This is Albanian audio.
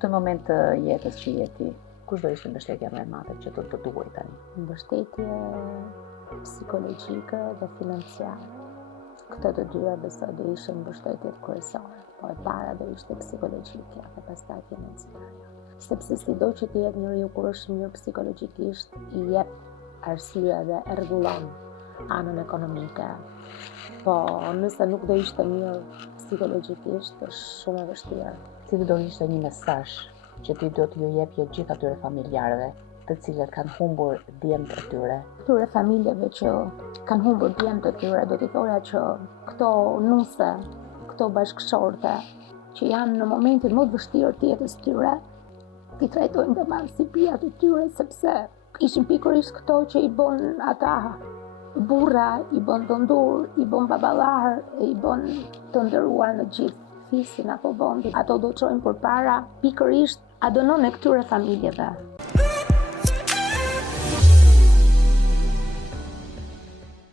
këtë moment të jetës që jeti, kush do ishte mbështetja më e madhe që do të duhej tani? Mbështetje psikologjike dhe financiare. Këto të dyja besoj do ishin mbështetjet kryesore, po e para do ishte psikologjike dhe pastaj financiare. Sepse sido që të jetë njeriu kur është mirë psikologjikisht, i jep arsye dhe e rregullon anën ekonomike. Po nëse nuk do ishte mirë psikologjikisht, është shumë e vështirë. Cili do ishte një mesazh që ti do t'ju jepje gjithë atyre familjarëve të cilët kanë humbur djemtë e tyre? Këtyre familjeve që kanë humbur djemtë e tyre, do t'i thoja që këto nuse, këto bashkëshorte, që janë në momentin më të vështirë të jetës tyre, t'i trajtojnë dhe marë si bijat e tyre, sepse ishin pikërisht këto që i bën ata burra, i bën të ndur, i bën baballar, i bën të nderuar në gjithë fisin apo vendin. Ato do të çojnë përpara pikërisht adonon e këtyre familjeve.